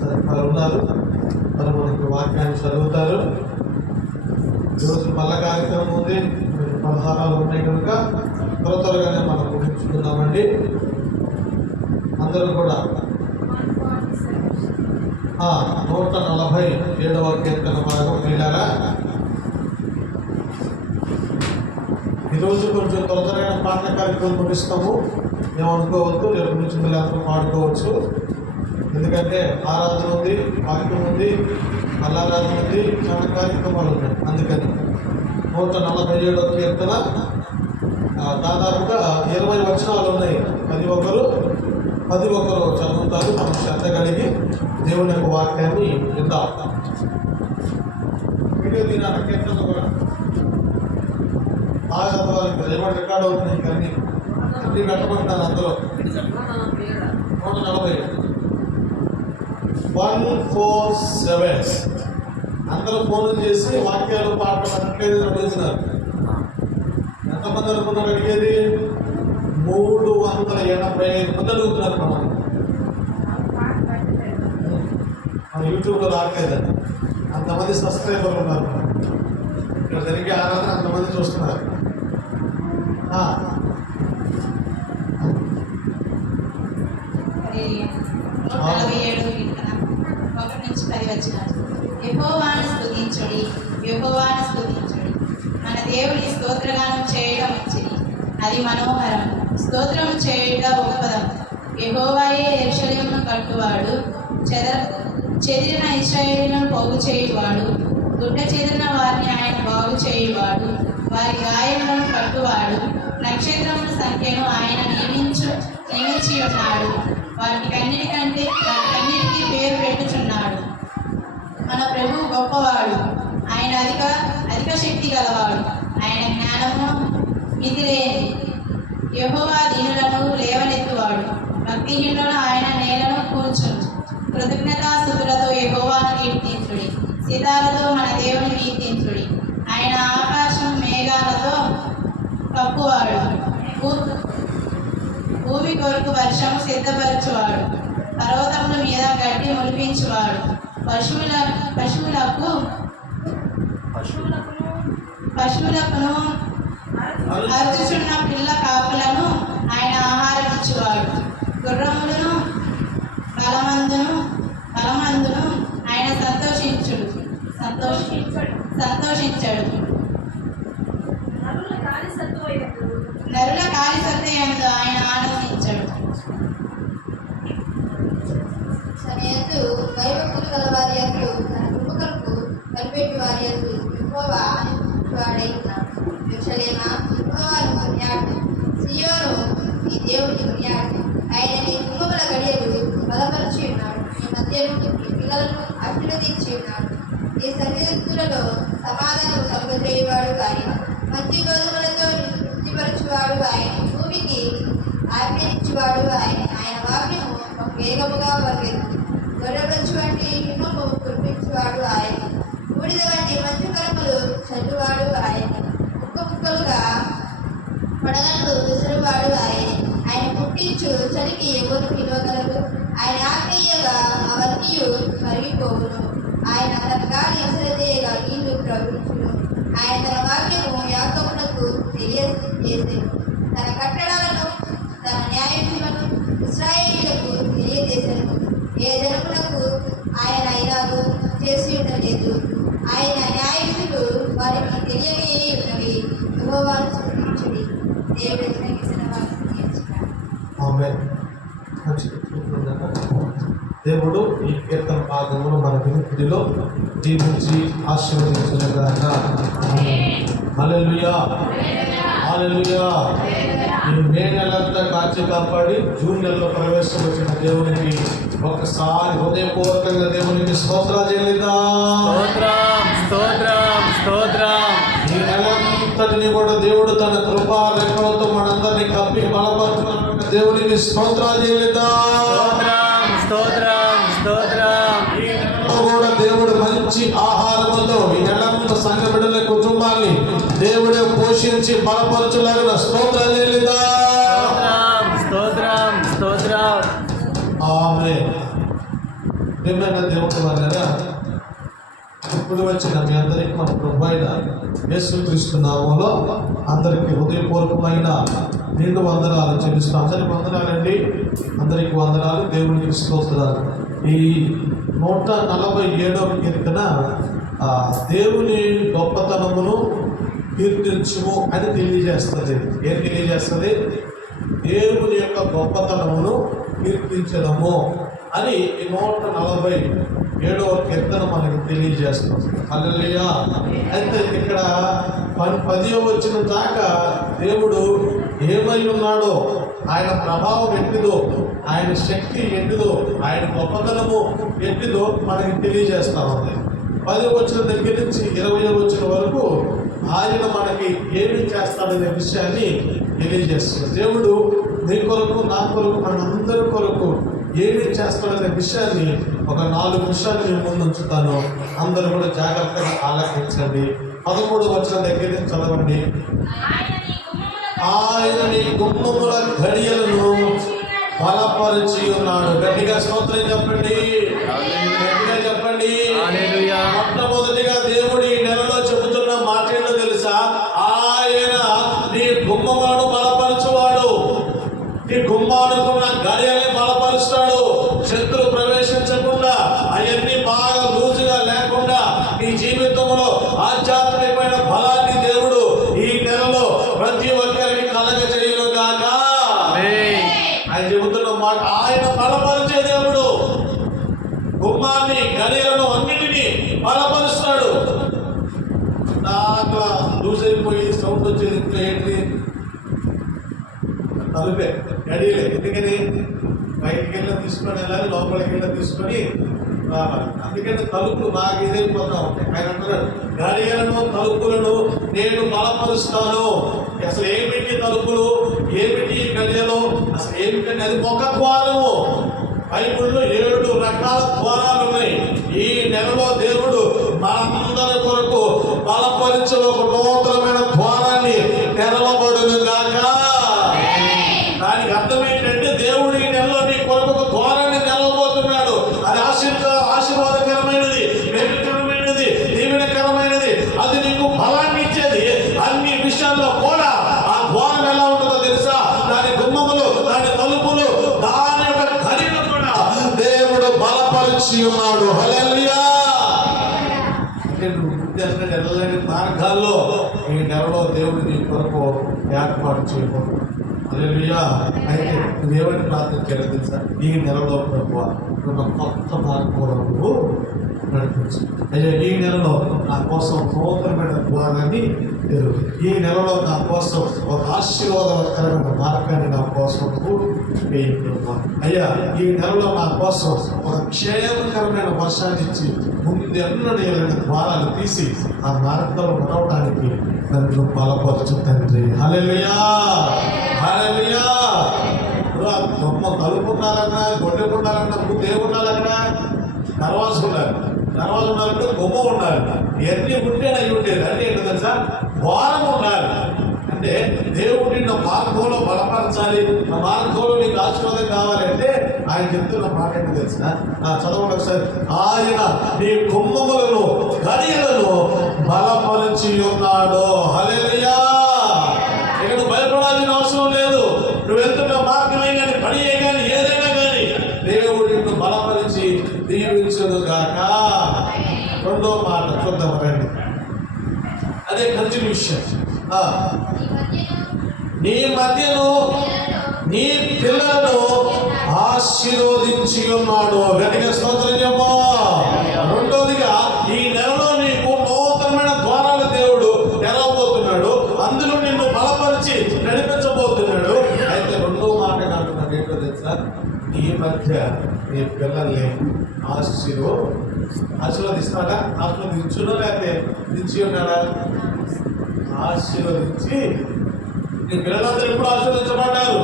వారు ఉన్నారు. మరి మనకి వాక్యాన్ని చదువుతారు. ఈరోజు మల్ల కార్యక్రమం ఉంది, పలహారాలు ఉన్నాయి కనుక త్వరగానే మనం ముగించుకుందామండి. అందరూ కూడా 147వ కీర్తన భాగం వినారా? ఈరోజు కొంచెం త్వరగా పాటల కార్యక్రమం ముగిస్తాము, ఏమనుకోవద్దు. రేపు నుంచి మళ్ళీ అందరూ పాడుకోవచ్చు. ఎందుకంటే ఆరాధన ఉంది, వాక్యం ఉంది, మల్లారాధన ఉంది, చాలా కార్యక్రమాలు ఉన్నాయి. అందుకని 147వ కీర్తన దాదాపుగా 20 వచనాలు ఉన్నాయి. ప్రతి ఒక్కరు చదువుతారు. మనం శ్రద్ధ కలిగి దేవుని యొక్క వాక్యాన్ని విందాం. వీడియో తినాలి కీర్తన కూడా బాగా చదవాలి. ఏమంటే రికార్డ్ అవుతున్నాయి కానీ అన్ని పెట్టమంటాను. అందులో 147 అందరూ ఫోన్లు చేసి వాక్యాలు పాటలు అట్లేదు అడుగుతున్నారు. ఎంతమంది అనుకున్నారు అడిగేది? 385 మంది అడుగుతున్నారు. మన యూట్యూబ్లో రావట్లేదండి, అంతమంది సబ్స్క్రైబర్లు ఉన్నారు. ఇక్కడ జరిగే ఆరాధన అంతమంది చూస్తున్నారు. యెహోవాను స్తుతించుడి, మన దేవుని స్తోత్రగానం చేయడం మంచిది, అది మనోహరం. స్తోత్రం చేయుట గొప్పదం. యెహోవాయే యెరూషలేమును కట్టువాడు, చెదిరిన ఇశ్రాయేలును పోగు చేయువాడు. గుడ్డ చెదిరిన వారిని ఆయన బాగు చేయువాడు, వారి గాయములను కట్టువాడు. నక్షత్రముల సంఖ్యను ఆయన నియమించి ఉన్నాడు. వాటికన్నిటికీ పేరు పెట్టుచున్నాడు. మన ప్రభువు గొప్పవాడు, ఆయన అధిక శక్తి గలవాడు, ఆయన జ్ఞానము మితిలేని. యెహోవా దీనులను లేవనెత్తువాడు, భక్తిహీనులను ఆయన నేలను కూర్చును. కృతజ్ఞతాస్తుతులతో యెహోవాను కీర్తించుడి, సితారతో మన దేవుని కీర్తించుడి. ఆయన ఆకాశం మేఘాలతో కప్పువాడు, భూమి కొరకు వర్షము సిద్ధపరచువాడు, పర్వతముల మీద గడ్డి మొలిపించువాడు. పశువులకును అరుచుచున్న పిల్ల కాపులను ఆయన ఆహారం ఇచ్చువాడు. గుర్రములను బలమందును ఆయన సంతోషించడు. నరుల కాలి సత్తుయందు ఆయన ఆనందించడు. భయభక్తులు గల వారి యందు తన కృపకు కనిపెట్టి వారి యందు యెహోవా ఆనందించువాడై ఉన్నాడు. యెరూషలేమా, యెహోవాను కొనియాడు, సీయోను నీ దేవుని కొనియాడు. ఆయన నీ కుటుంబముల గడియలు బలపరిచి ఉన్నాడు, నీ మధ్యను నీ పిల్లలను ఆశీర్వదించి ఉన్నాడు. నీ సరిహద్దులలో సమాధానం కలుగజేయువాడు ఆయన, మంచి గోధుమలతో తృప్తిపరచువాడు ఆయన, భూమికి ఆజ్ఞయించువాడు ఆయన. ఆయన వాక్యము వేగముగా పరిగెత్తు, గొర్రెబొచ్చు వంటి హిమము కురిపించువాడు ఆయన, బూడిద వంటి మంచు కరములు చల్లువాడు ఆయన, ముక్కలుగా పడగలను విసురువాడు ఆయన. ఆయన పుట్టించు చలికి ఎవరు నిలవగలరు? ఆయన ఆజ్ఞయగా అవన్నీ కరిగిపోవును. ఆయన తన గాలి విసరదేయగా నీళ్లు ప్రవహించును. ఆయన తన వాక్యము యాకోబునకు తెలియజేసెను, తన కట్టడాలను తన న్యాయములను ఇశ్రాయేలీయులకు తెలియజేసెను. ఏ జనములకు ఆయన ఇలాగూ చేసి ఉండలేదు. ఆయన న్యాయవిధులు వారికి తెలియని ఉన్నవి. యెహోవాను స్తుతించుడి. దేవుడు తనకిచ్చిన వారిని దేవుడు ఈ కీర్తన భాగమును మన వినికిడిలో దీవించి ఆశీర్వదించుగాక. హల్లెలూయా, హల్లెలూయా. ఈ మే నెలంతా కాచి కాపాడి జూన్ నెలలో ప్రవేశించిన దేవునికి ఒకసారి హృదయపూర్వకంగా దేవునికి స్తోత్రాలు చెల్లిద్దాం. ఈ నెలంతటిని కూడా దేవుడు తన కృపా రెక్కలతో మనందరినీ కప్పి బలపరుచుకున్న దేవునికి స్తోత్రాలు చెల్లిద్దాం. కూడా దేవుడు మంచి ఆహారముతో ఈ నెలంతా సంఘ బిడ్డల కుటుంబాన్ని దేవుడే పోషించి బలపరచులాగా స్తోత్రాలు చెల్లిద్దాం. ఆమేన్. ప్రియమైన దేవుడు వాళ్ళరా, ఇప్పుడు వచ్చిన మీ అందరికీ మన ప్రభు అయిన యేసుక్రీస్తు నామములో అందరికీ హృదయపూర్వకమైన నిండు వందనాలు చెల్లిస్తాం. అందరికి వందనాలండి, అందరికి వందనాలు, దేవునికి స్తోత్రాలు. ఈ 147వ కీర్తన దేవుని గొప్పతనమును కీర్తించుము అని తెలియజేస్తుంది. ఏం తెలియజేస్తుంది? దేవుని యొక్క గొప్పతనమును కీర్తించడము అని ఈ 147వ కీర్తన మనకి తెలియజేస్తుంది. హల్లెలూయా. అయితే ఇక్కడ 10వ వచనం దాకా దేవుడు ఏమై ఉన్నాడో, ఆయన ప్రభావం ఎట్టిదో, ఆయన శక్తి ఎట్టిదో, ఆయన గొప్పతనము ఎట్టిదో మనకి తెలియజేస్తా ఉంది. 10వ వచనం దగ్గర నుంచి 20వ వచనం వరకు ఆయన మనకి ఏమి చేస్తాడనే విషయాన్ని తెలియజేస్తుంది. దేవుడు నీ కొరకు, నా కొరకు, మనందరి కొరకు ఏమి చేస్తాడనే విషయాన్ని ఒక 4 నిమిషాలు నేను ముందు ఉంచుతాను. అందరూ కూడా జాగ్రత్తగా ఆలకించండి. 13వ వచనం దగ్గర నుంచి చదవండి. ఆయన నీ గుమ్మముల ఘడియలను బలపరిచి ఉన్నాడు. గట్టిగా స్తోత్రం చెప్పండి, గట్టిగా చెప్పండి. మొట్టమొదటిగా దేవుడు ఈ నెలలో చెబుతున్న మాట ఏంటో తెలుసా? ఆయన నీ గుమ్మములను బలపరచువాడు. నీ గుమ్మానుకున్న గడియల్ని బలపరుస్తాడు. శత్రు ప్రవేశించకుండా, అవన్నీ బాగా లూజుగా లేకుండా నీ జీవితంలో ఆధ్యాత్మికమైన బలాన్ని దేవుడు ఈ నెలలో ప్రతి ఒక్కరికి కలగజేయును గాక. ఆయన చెబుతున్న మాట, ఆయన బలపరిచే దేవుడు. గుమ్మాన్ని, గడియలను అన్నిటినీ బలపరుస్తాడు. దాంట్లో లూజ్ అయిపోయి సౌండ్ వచ్చేది ఇంట్లో ఏంటి? తలుపే, గడియలే. ఎందుకని? బయటికి వెళ్ళి తీసుకొని వెళ్ళాలి, లోపలికి వెళ్ళి తీసుకొని రావాలి. అందుకని తలుపులు బాగా ఇదైపోతా ఉంటాయి. ఆయన అంటున్నాడు, గడియలను, తలుపులను నేను బలపరుస్తాను. అసలు ఏమిటి తలుపులు, ఏమిటి గడియలు, అసలు ఏమిటంటే అది ఒక ద్వారము. బైబిల్లో 7 రకాల ద్వారాలు ఉన్నాయి. ఈ నెలలో దేవుడు మనందరి కొరకు బలపరిచే ఒక నూతనమైన ద్వారాన్ని తెరవబడును గాక. దానికి అర్థం ఏంటంటే దేవుడు ఈ నెలలో నీ కొరకు ఒక ద్వారాన్ని తెరవబోతున్నాడు. అది ఆశీర్వాదకరమైనది, వెలుగుకరమైనది, దీవెనకరమైనది. అది నీకు బలాన్ని ఇచ్చేది. అన్ని విషయాల్లో కూడా ఆ ద్వారం ఎలా ఉంటుందో తెలుసా? దాని గుమ్మములు, దాని తలుపులు, దాని యొక్క గడియలు కూడా దేవుడు బలపరిచి ఉన్నాడు. హల్లెలూయా. వెళ్ళలేని మార్గాల్లో ఈ నెలలో దేవుడు నీ కొరకు ఏర్పాటు చేయబోతున్నాడు. హల్లెలూయా. అయితే దేవుని ప్రార్థన చేయాలి తెలుసా? ఈ నెలలో ప్రభువా ఒక కొత్త మార్గంలో నువ్వు నడిపించు. అయ్యా, ఈ నెలలో నా కోసం నూతనమైన ద్వారాన్ని తెరువు. ఈ నెలలో నా కోసం ఒక ఆశీర్వాదకరమైన మార్గాన్ని నా కోసం నువ్వు వేయి ప్రభువా. అయ్యా, ఈ నెలలో నా కోసం ఒక క్షేమకరమైన వర్షాన్ని ఇచ్చి ముందు ఎన్నడూ లేని ద్వారాలు తీసి ఆ మార్గంలో నడవడానికి నన్ను బలపరచు తండ్రి. హల్లెలూయా, హల్లెలూయా. బొమ్మ కలుపుకున్నారన్నా, గొడ్డెకుండాలన్నా, దేవుడాలన్నా దర్వాజ ఉండాలి. దర్వాజ ఉండాలంటే బొమ్మ ఉండాలి. ఇవన్నీ ఉంటే అవి ఉండేది. అంటే ఏంటో తెలుసా? ద్వారం ఉండాలి. అంటే దేవుడు నిన్న మార్గంలో బలపరచాలి, ఆ మార్గంలో నీకు ఆశీర్వాదం కావాలంటే ఆయన చెప్తున్న మాట ఏంటో తెలుసా? చదవండి ఒకసారి. ఆయన నీ గుమ్మములను, గడియలను బలపరిచి ఉన్నాడు. హల్లెలూయా. ఇక నువ్వు భయపడాల్సిన అవసరం లేదు. నువ్వు వెళ్తున్న మార్గమే కానీ, పనియే కానీ, ఏదైనా కానీ దేవుడు నిన్ను బలపరిచి దీవించును గాక. రెండో మాట చూద్దాం రండి. అదే కంటిన్యూషన్. నీ మధ్యను నీ పిల్లలను ఆశీర్వదించి ఉన్నాడు. గట్టిగా స్తోత్రం చెప్పు. రెండోదిగా ఈ నెలలో నీకు నూతనమైన ద్వారాలు దేవుడు తెరవబోతున్నాడు. అందులో నిన్ను బలపరిచి నడిపించబోతున్నాడు. అయితే రెండో మాట అంటున్నాడు ఏంటో తెలుసా? ఈ మధ్య నీ పిల్లల్ని ఆశీర్వదిస్తాడా? ఆశీర్వదించున్నా లేకపోతే దించి ఉన్నాడా? ఆశీర్వదించి నీ పిల్లలందరూ ఎప్పుడు ఆశీర్వదించబడ్డారు?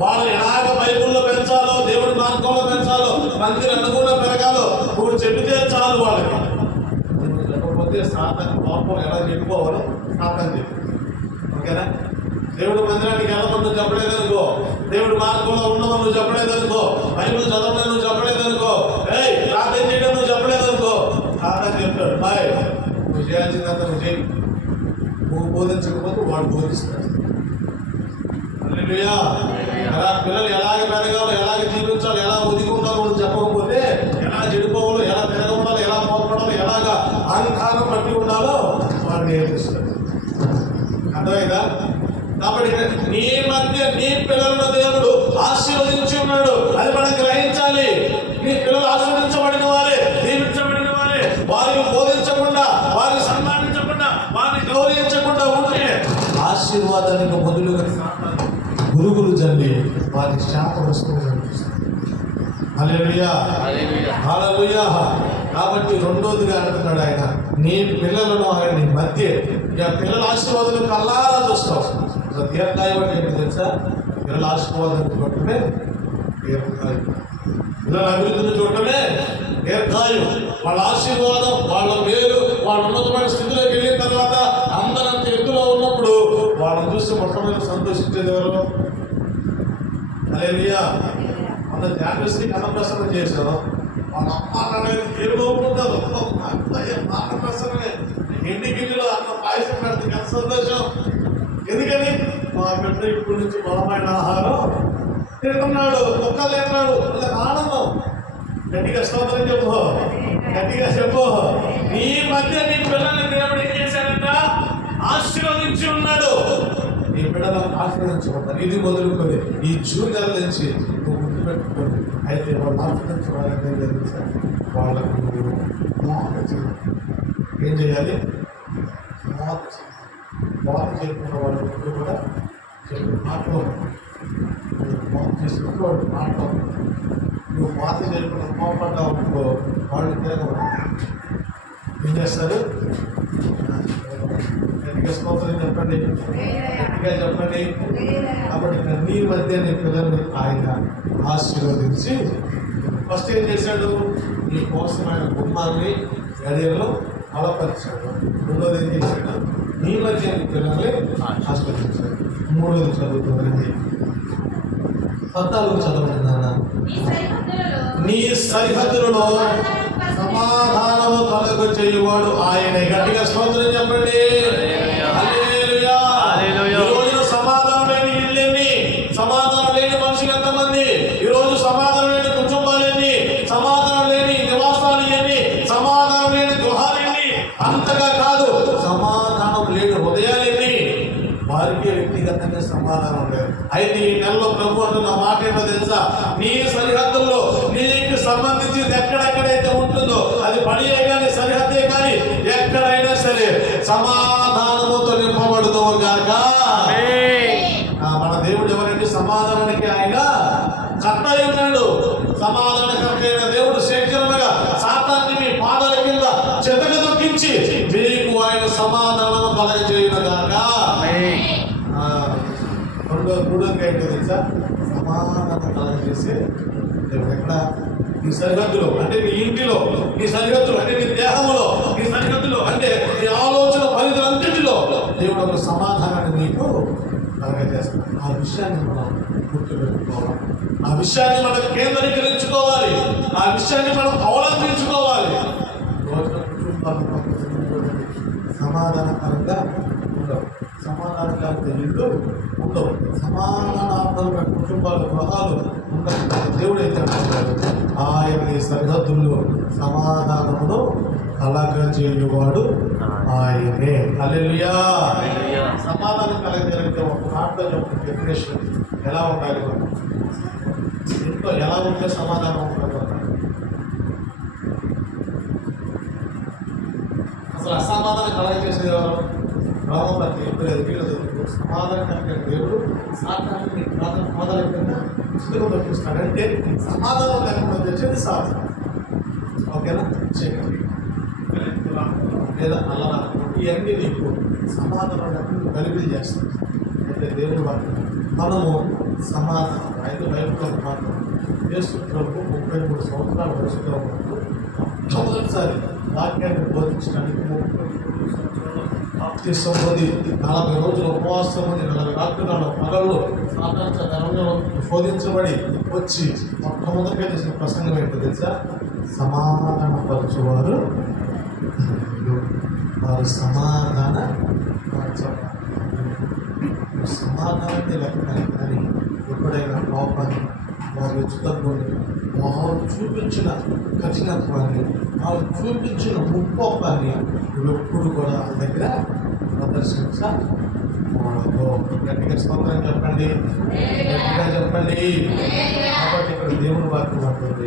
వాళ్ళు ఎలాగ బైబుల్లో పెంచాలో, దేవుడి మార్గంలో పెంచాలో, మందిర అనుగుణంగా పెరగాలో నువ్వు చెబితే చాలు. వాళ్ళకి నువ్వు చెప్పకపోతే సాతాను పాపం ఎలా చెప్పుకోవాలో సాతాను చెప్పు. ఓకేనా? దేవుడు మందిరానికి వెళ్ళమని నువ్వు చెప్పలేదనుకో, దేవుడు మార్గంలో ఉండమని నువ్వు చెప్పలేదనుకో, బైబుల్ చదవమని నువ్వు చెప్పలేదు చెప్పలేదనుకో, ఏయ్ ప్రార్థన చేయడం నువ్వు చెప్పలేదనుకో, ప్రార్థన చెప్తాడు బాయ్ నువ్వు చేయాల్సిందంతా నువ్వు చేయి. నువ్వు బోధించకపోతే వాడు బోధిస్తాడు. హల్లెలూయా. పిల్లలు ఎలాగ పెరగాలో, ఎలాగ జీవించాలో, ఎలా ఒదిగి ఉండాలో నువ్వు చెప్పకపోతే, ఎలా చెడిపోవాలో, ఎలా పెరగడాలో, ఎలా మోపడాలో, ఎలాగ అహంకారం పట్టి ఉండాలో వాడు నేర్పిస్తాడు. అర్థమైందా? కాబట్టి నీ మధ్య నీ పిల్లలను దేవుడు ఆశీర్వదించి ఉన్నాడు. అది మనం గ్రహించాలి. నీ పిల్లలు ఆశీర్వదించబడిన వారే, దీవించబడిన వారే. వారిని బోధించకుండా, వారిని సన్మానించకుండా, వారిని గౌరవించకుండా ఉంటే ఆశీర్వాదానికి మొదలుగా గురుగులు జల్లి వారి శాపగ్రస్తులు కనిపిస్తుంది. హల్లెలూయా, హల్లెలూయా. కాబట్టి రెండోదిగా అంటున్నాడు ఆయన, నీ పిల్లలను ఆయన నీ మధ్య. ఇక పిల్లల ఆశీర్వాదాలు కల్లారా చూస్తావు. దీర్ఘాయు అంటే ఏంటి తెలుసా? పిల్లల ఆశీర్వాదం చూడటమే దీర్ఘాయు. పిల్లల అభివృద్ధిని చూడటమే దీర్ఘాయు. వాళ్ళ ఆశీర్వాదం, వాళ్ళ పేరు, వాళ్ళ ఉన్నతమైన స్థితిలోకి వెళ్ళిన తర్వాత అందరంత ఎత్తులో ఉన్నప్పుడు వాళ్ళని చూసి మొట్టమొదటి సంతోషించేది ఎవరు? హల్లెలూయా. మన జాగ్రత్తకి అన్నప్రసన్న చేశారు. వాళ్ళ అమ్మ అనేది ఏమవుతుంటారు, అన్నప్రసన్నమే. ఇంటి గిన్నెలో అన్న పాయసం పెడితే ఎంత సంతోషం. ఎందుకని మా బిడ్డ ఇప్పటి నుంచి బలమైన ఆహారం తింటున్నాడు, ఒక్కలు తింటున్నాడు, ఆనందం. గట్టిగా స్తోత్రం చెప్పు, గట్టిగా చెప్పు. నీ మధ్య నీ పిల్లల్ని దేవుడు ఏం చేశాడంట? ఆశీర్వదించి ఉన్నాడు. నీ బిడ్డలను ఆశీర్వదించుకుంటారు. ఇది మొదలుకొని ఈ జూన్ నెల నుంచి నువ్వు గుర్తుపెట్టుకోండి. అయితే వాళ్ళు ఆశీర్వదించడానికి ఏం జరిగింది? వాళ్ళకు ఏం చేయాలి? మోత చేయకుండా వాళ్ళు కూడా మాటలు మోత చేసుకుంటూ వాళ్ళు మాటలు. నువ్వు మోత చేయకుండా కోపడ్డావు అనుకో, వాళ్ళు తిరగబడి ఏం చేస్తారు? గట్టిగా స్తోత్రం చెప్పండి, గట్టిగా చెప్పండి. కాబట్టి నీ మధ్య నీ పిల్లల్ని ఆయన ఆశీర్వదించి ఫస్ట్ ఏం చేశాడు? నీ కోసం ఆయన గుమ్మాన్ని గడియల్లో బలపరిచాడు. రెండోది ఏం చేశాడు? నీ మధ్య నీ పిల్లల్ని ఆశీర్వదించాడు. మూడోది చదువుతుందండి, 14 చదవండి నాన్న. నీ సరిహద్దులలో సమాధానము కలుగ చేయువాడు ఆయనే. గట్టిగా స్తోత్రం చెప్పండి. హల్లెలూయా. ఈ రోజున సమాధానం లేని ఇళ్ళెన్ని, సమాధానం లేని మనుషులు ఎంతమంది, ఈ రోజు సమాధానం లేని కుటుంబాలు ఎన్ని, సమాధానం లేని నివాసాలు ఎన్ని, సమాధానం లేని గృహాలు ఎన్ని. అంతగా కాదు, సమాధానం లేని హృదయాలు ఎన్ని. వారికి వ్యక్తిగతంగా సమాధానం లేదు. అయితే ఈ నెలలో ప్రభు అంటున్న మాట ఏంటో తెలుసా? నీ సరిహద్దుల్లో నీకు సంబంధించింది ఎక్కడెక్కడైతే ఉంటుందో, అది పడియే కానీ సరిహద్దే కానీ ఎక్కడైనా సరే సమాధానముతో నింపబడుతూ గాక. మన దేవుడు ఎవరంటే సమాధానానికి ఆయన కర్త అయి ఉన్నాడు. సమాధానకర్త అయిన దేవుడు శీఘ్రముగా సాతాన్ని మీ పాదాల కింద చెదగ దొక్కించి మీకు ఆయన సమాధానం కలగజేయును గాక. మూడోదిగా ఏంటో తెలుసా? సమాధానం కలగజేసి దేవుడు ఎక్కడ? నీ సరిహద్దులో అంటే నీ ఇంటిలో, నీ సరిహద్దులో అంటే నీ దేహంలో, నీ సరిహద్దులో అంటే నీ ఆలోచన పరిధులంతటిలో దేవుడు ఒక సమాధానాన్ని నీకు కలగజేస్తాడు. ఆ విషయాన్ని మనం గుర్తుపెట్టుకోవాలి. ఆ విషయాన్ని మనం కేంద్రీకరించుకోవాలి. ఆ విషయాన్ని మనం అవలంబించుకోవాలి. సమాధానకరంగా ఉండవు, సమాధానకరంగా ఇల్లు ఉండవు, సమాధానాత్మక కుటుంబాలు, గృహాలు ఉండవు. దేవుడు అయితే అంటున్నాడు, ఆయన సరిహద్దుల్లో సమాధానమును కలగజేయువాడు ఆయనే. హల్లెలూయా. సమాధానం కలగజేయాలంటే ఒక మాటలో యొక్క డెఫినేషన్ ఎలా ఉండాలి? ఇంట్లో ఎలా ఉంటే సమాధానం ఉంటుంది? అసలు అసమాధానం కలగజేసేది ఎవరు? రామపతి సమాధానం కలిగిన దేవుడు సాతాన్ని మొదలెట్టిన స్థితిలో పంపిస్తాడంటే సమాధానం లేకుండా తెచ్చేది సాధన. ఓకేనా? చీకటి లేదా అలా ఇవన్నీ నీకు సమాధానం లేకుండా కలిపి చేస్తుంది. అయితే దేవుడు మనము సమాధానం అయితే బయటలో మాత్రం యేసుప్రభు 33 సంవత్సరాల వయసులో ఉన్నప్పుడు మొట్టమొదటిసారి వాక్యాన్ని బోధించడానికి 33 సంవత్సరాలు బాప్తిసం పొంది 40 రోజులు ఉపవాసం పొంది 40 రాత్రులలో పగళ్ళు సాతాను ధనంలో శోధించబడి వచ్చి మొట్టమొదటిగా చేసిన ప్రసంగం ఏంటో తెలుసా? సమాధానపరచువారు వారు సమాధానాన్ని లెక్కనే. కానీ ఎప్పుడైనా కోపాన్ని, వారు హెచ్చుతగ్గుని, వారు చూపించిన కఠినత్వాన్ని, వారు చూపించిన ముప్పోపాన్ని ఎప్పుడు కూడా వాళ్ళ దగ్గర ప్రదర్శించకూడదు. గట్టిగా స్తోత్రం చెప్పండి, గట్టిగా చెప్పండి. కాబట్టి ఇక్కడ దేవుని వాక్యం అంటుంది.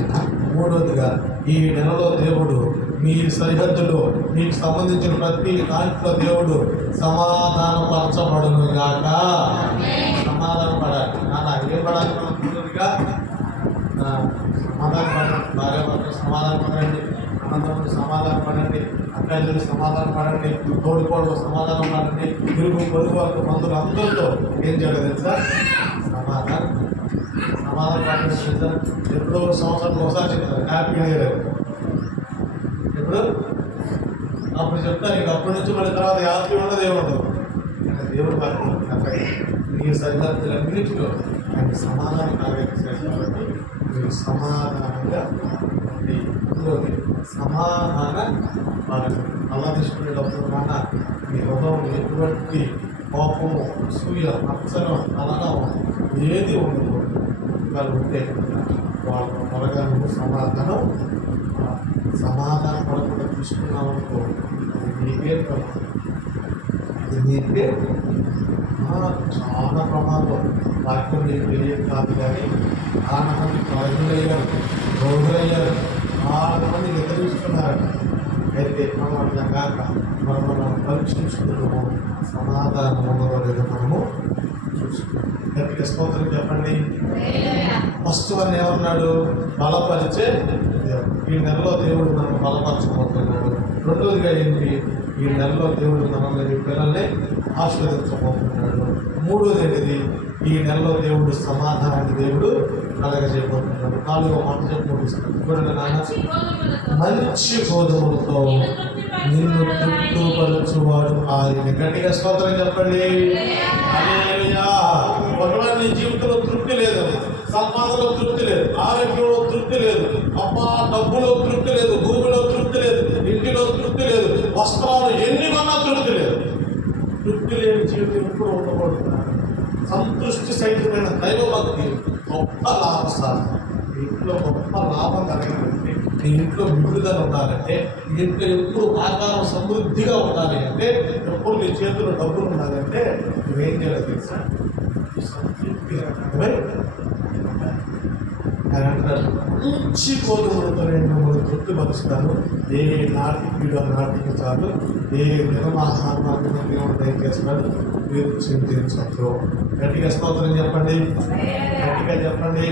మూడవదిగా, ఈ నెలలో దేవుడు మీ సరిహద్దులో మీకు సంబంధించిన ప్రతి దాంట్లో దేవుడు సమాధానపరచబడును గాక. సమాధానం పడాలి. ఏం పడాలి? మనం ముందుగా సమాధానం పడండి. భార్య భర్తలు సమాధానం పడండి, అన్నదమ్ములు సమాధానం పడండి, అక్కయ్యలు సమాధానం పడండి, తోడుకోవడం సమాధానం పడండి, ఇరుగు పొరుగు వాళ్ళ మందులు అందరితో ఏం చేయాలి తెలుసా? సమాధానం పడండి తెలుసా? ఎప్పుడో సంవత్సరానికి ఒకసారి చెప్తారు హ్యాపీ న్యూ ఇయర్. ఎప్పుడు అప్పుడు చెప్తాను. ఇక అప్పటి నుంచి మళ్ళీ తర్వాత యాత్రి ఉండదు, ఏముండదు. దేవుడు పక్కన నీ సరిహద్దులన్నింటిలో ఆయన సమాధానం కార్యక్రమం కాబట్టి మీరు సమాధానంగా సమాధాన అలా తీసుకునేటప్పుడు మన మీ హృదయం ఎటువంటి కోపము, సూయ, అక్షరం, అలనం ఏది ఉండదు. వాళ్ళు ఉంటే వాళ్ళు త్వరగా నువ్వు సమాధానం పడకుండా తీసుకున్నామనుకో, నీకే నీకే చాలా ప్రమాదం. వాక్యం నీకు తెలియదు కాదు, కానీ చాలా మంది ప్రజలయ్యారు, రోగులయ్యారు, చాలా మంది ఎదురుస్తున్నారు. అయితే మనం అట్లా కాక మనం పరీక్షించుకుంటున్నాము, సమాధానం ఉన్నదో లేదో మనము చూసుకుంటాం. గట్టిగా స్తోత్రం చెప్పండి. ఫస్ట్ అని ఏమన్నాడు? బలపరిచే దేవుడు. ఈ నెలలో దేవుడు మనం బలపరచబోతున్నాడు. రెండోదిగా ఏంటి? ఈ నెలలో దేవుడు మనల్ని పిల్లల్ని ఆశీర్వదించబోతున్నాడు. మూడోది ఏంటిది? ఈ నెలలో దేవుడు సమాధానాన్ని దేవుడు కలగజేయబోతున్నాడు. 4వ మాట చెప్పబోతున్నాడు. చూడండి నాన్న, మంచి గోధుమలతో నిన్ను తృప్తిపరచువాడు ఆయన. గట్టిగా స్తోత్రం చెప్పండి. హల్లెలూయా. ఒకవేళ నీ జీవితంలో తృప్తి లేదు, సంపాదనలో తృప్తి లేదు, ఆరోగ్యంలో తృప్తి లేదు, అబ్బా డబ్బులో తృప్తి లేదు, భూమిలో తృప్తి లేదు, ఇంటిలో తృప్తి లేదు, వస్త్రాలు ఎన్ని కొన్నా తృప్తి లేదు. తృప్తి లేని జీవితం ఎప్పుడు ఉండకూడదు. సంతృష్టి సహితమైన దైవభక్తి గొప్ప లాభసాధన. నీ ఇంట్లో గొప్ప లాభం కలగాలంటే, నీ ఇంట్లో విడుదల ఉండాలంటే, నీ ఇంట్లో ఎప్పుడు ఆకారం సమృద్ధిగా ఉండాలి అంటే, ఎప్పుడు నీ చేతిలో డబ్బులు ఉండాలంటే నువ్వేం చేయాలి తెలుసా? సంతృప్తిగా ఆయన అంటారు, మంచి గోధుమలతో నేను మిమ్మల్ని తృప్తిపరుస్తాను. ఏ నాటికి వీడు నాటికి చాలు, ఏ దినమాహారాన్ని దేవుడు దయచేస్తాడు, మీరు చింతించద్దు. గట్టిగా స్తోత్రం చెప్పండి, గట్టిగా చెప్పండి.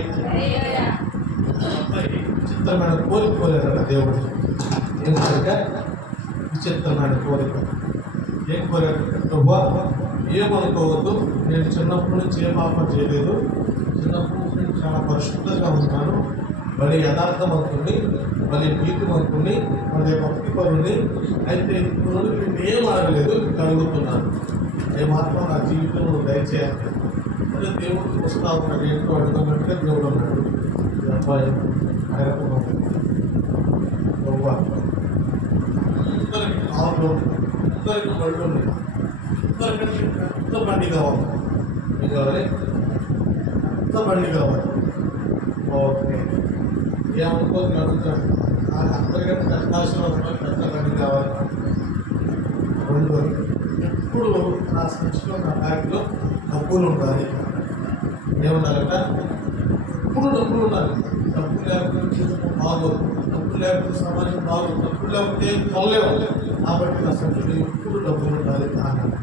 విచిత్రమైన కోరిక కోరారట దేవుడు. ఏం కోరిక? విచిత్రమైన కోరిక. ఏం కోరిక? నువ్వు ఏమనుకోవద్దు, నేను చిన్నప్పటి నుంచి ఏ పాపం చేయలేదు, చిన్నప్పటి నుంచి చాలా పరిశుద్ధంగా ఉంటాను, మళ్ళీ యథార్థవంతుని, మళ్ళీ నీతివంతుని, మళ్ళీ భక్తిపరుని. అయితే ఇప్పుడు నేను ఏం అడగలేదు, కలుగుతున్నాను. ఏ మాత్రం నా జీవితంలో దయచేయాలి. అదే దేవుడికి వస్తా ఉన్నాడు. ఏంటో అడుగుతున్నట్టుగా దేవుడు అన్నాడు, అబ్బాయి అందరికి ఆవులు, అందరికి బళ్ళు ఉన్నాయి, అందరికంటే పెద్ద బండి కావాలి. ఏం కావాలి? పెద్ద బండి కావాలి. ఓకే, ఏమనుకోదు అడుగుతాడు. నాకు అందరికంటే కష్టాశ్రమంలో పెద్ద బండి కావాలి. రెండోది, ఎప్పుడు నా సంచిలో, నా బ్యాగ్లో డబ్బులు ఉండాలి. ఏముండాలంట? ఎప్పుడు డబ్బులు ఉండాలి. డబ్బు లేకపోతే బాగోదు, డబ్బు లేకపోతే సమాజం బాగోదు, డబ్బు లేకపోతే కొనలేవు. కాబట్టి నా సంచిలో ఎప్పుడు డబ్బులు ఉండాలి అన్నాడు.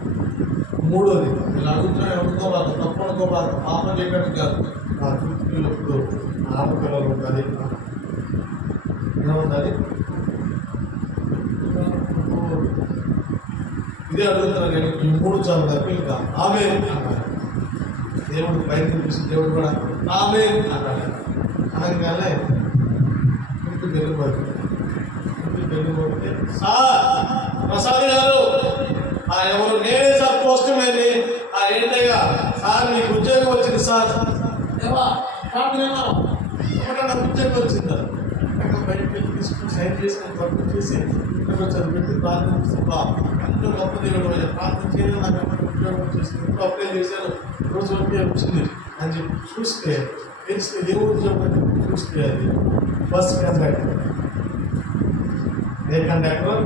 మూడోది, ఇలా అడుగుతున్నా అనుకోవాలి, తప్పు అనుకోవాలి, పాపం చేయడానికి కాదు, నా చుట్టూ ఎప్పుడు ఆడపిల్లలు ఉండాలి. ఏముండాలి? ఇదే అడుగుతున్నాను నేను. ఈ 3 చాలు తప్పిక ఆమె అన్నాడు. దేవుడు పైన చూసి దేవుడు కూడా ఆమె అన్నాడు. అనగానే ఇంటికి వెళ్ళిపోతే సార్ ప్రసాద్ గారు ఎవరు నేనే సార్ పోస్ట్ మేని ఏంటయ్యా సార్ నీకు ఉద్యోగం వచ్చింది సార్ ఏవా కాదులేమా నాకు ఉద్యోగం వచ్చిందా బయటకు వెళ్ళి తీసుకుని సైన్ చేసి వర్క్ చేసి చదివించి ప్రార్థిస్తున్నా ఎంత గొప్ప దేవుడు ప్రార్థన చేయడం నాకు ఉద్యోగం వచ్చేసింది ఇప్పుడు అప్లై చేశాను రోజు వరకే వచ్చింది అని చెప్పి చూస్తే తెలిస్తే దేవుడు ఉద్యోగం చూస్తే అది బస్ కండక్టర్ ఏ కండక్టర్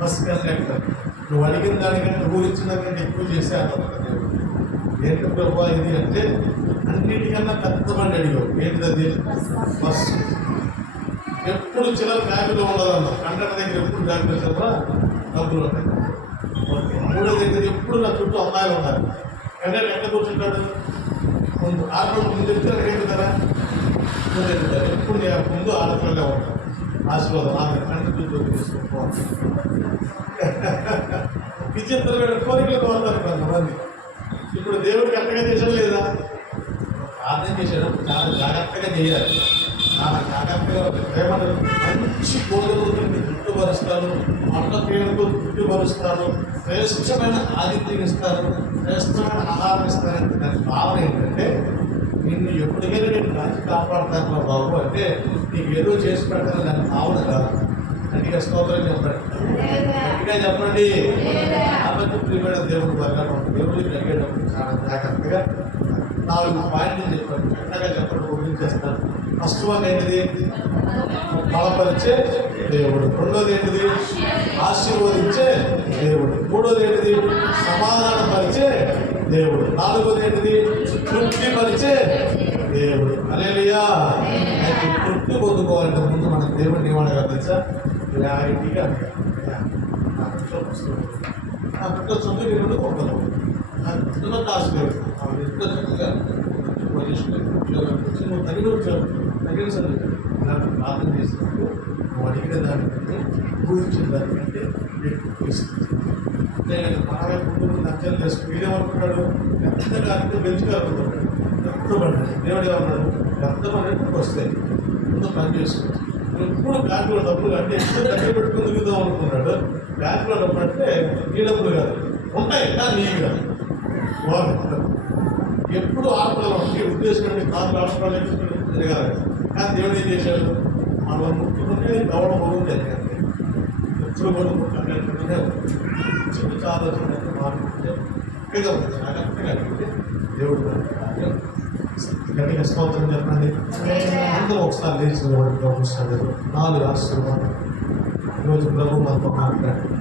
బస్ కండక్టర్ నువ్వు అడిగిన దానికంటే ఊరించిన దానికంటే ఎక్కువ చేశాను దేవుడు ఏంటి ప్రభా ఇది అంటే అన్నిటికన్నా పెద్ద బండి అడిగావు ఏంటిది అది బస్సు ఎప్పుడు చిల్లర బ్యాగులో ఉండదన్న కండక్టర్ దగ్గర ఎప్పుడు బ్యాగులు చెప్పరా డబ్బులు ఉంటాయి ఓకే మూడో దగ్గర ఎప్పుడు నా చుట్టూ అమ్మాయిలు ఉన్నారు కండక్టర్ ఎక్కడ కూర్చుంటాడు ముందు ఆడపిల్ల ముందు ఎత్తే కదా ముందు ఎక్కుతారు ఎప్పుడు ముందు ఆడపిల్లలే ఉంటారు ఆశీర్వాదం ఆమె కంటి చుట్టూ తీసుకుంటూ విచిత్రమైన కోరికలు కోరుతారు కొంతమంది ఇప్పుడు దేవుడికి అట్టగా చేసాడు లేదా ప్రార్థన చేశాడు చాలా జాగ్రత్తగా చేయాలి చాలా జాగ్రత్తగా ప్రేమను మంచి గోధుమలతో తృప్తిపరుస్తాను అన్న ప్రేమతో తృప్తిపరుస్తాను శ్రేష్టమైన ఆతిథ్యం ఇస్తాను శ్రేష్టమైన ఆహారం ఇస్తానంటే దాని భావన ఏంటంటే నిన్ను ఎప్పటికైనా నేను కాచి కాపాడుతాను బాబు అంటే నీకు ఏదో చేసి పెట్టాలని దాని భావన కాదు గట్టిగా స్తోత్రం చెప్పండి గట్టిగా చెప్పండి కాబట్టి ప్రియమైన దేవుడు వర్గాలు దేవుడికి తగ్గేటప్పుడు చాలా జాగ్రత్తగా 4 పాయింట్లు చెప్పండి గట్టిగా చెప్పండి ఊహించేస్తాను ఫస్ట్ వన్ ఏంటిది బలపరిచే దేవుడు రెండోది ఏంటిది ఆశీర్వదించే దేవుడు మూడోది ఏంటిది సమాధానపరిచే దేవుడు నాలుగోది ఏంటిది తృప్తిపరిచే దేవుడు హల్లెలూయా అయితే తృప్తి పొందుకోవాలంటే ముందు మన దేవుడిని ఏమనగా తెలుసా క్లారిటీగా నా బిడ్డ చదువు రెండు ఒక్కరు నా బిడ్డలో ఆశీర్వదించు నా బిడ్డ చక్కగా పొజిషన్ నువ్వు తగిన చదువు నాకు ప్రార్థన చేసినప్పుడు నువ్వు అడిగిన దానికంటే ఊహించిన దానికంటే ఎక్కువ ఇస్తుంది అంతేగాని బాగా ముందు నచ్చలు చేసుకుని వీడేమనుకున్నాడు ఎంతగా అంటే పెంచుకోవాలనుకుంటాడు ఎంతమంది దేవుడు ఏమన్నాడు ఎంతమంది వస్తాయి ముందు పని చేసుకోవచ్చు ఎప్పుడు బ్యాంకులో డబ్బులు అంటే ఎంత దగ్గర పెట్టుకుని దిగుదాం అనుకున్నాడు బ్యాంకులో డబ్బులు అంటే నీ డబ్బులు కాదు ఉంటాయి కానీ నీ కాదు బాగుంది ఎప్పుడు ఆడపిల్లలు ఉంటాయి ఉద్దేశం అంటే కాదు ఆడపిల్లలు తిరగాలి కానీ దేవుడు ఏం చేశాడు మనం ముట్టుకుంటే గౌరవ బాగుంది ఎప్పుడు కొనుక్కుంటే చిన్న చాలా మాట్లాడితే జాగ్రత్తగా అడిగితే దేవుడు గట్టిగా స్తోత్రం చెప్పండి అందరూ ఒకసారి లేచి నిలబడి ప్రభుత్వం 4 ఆశీర్వాదాలు ఈరోజు ప్రభు మనతో మాట్లాడారు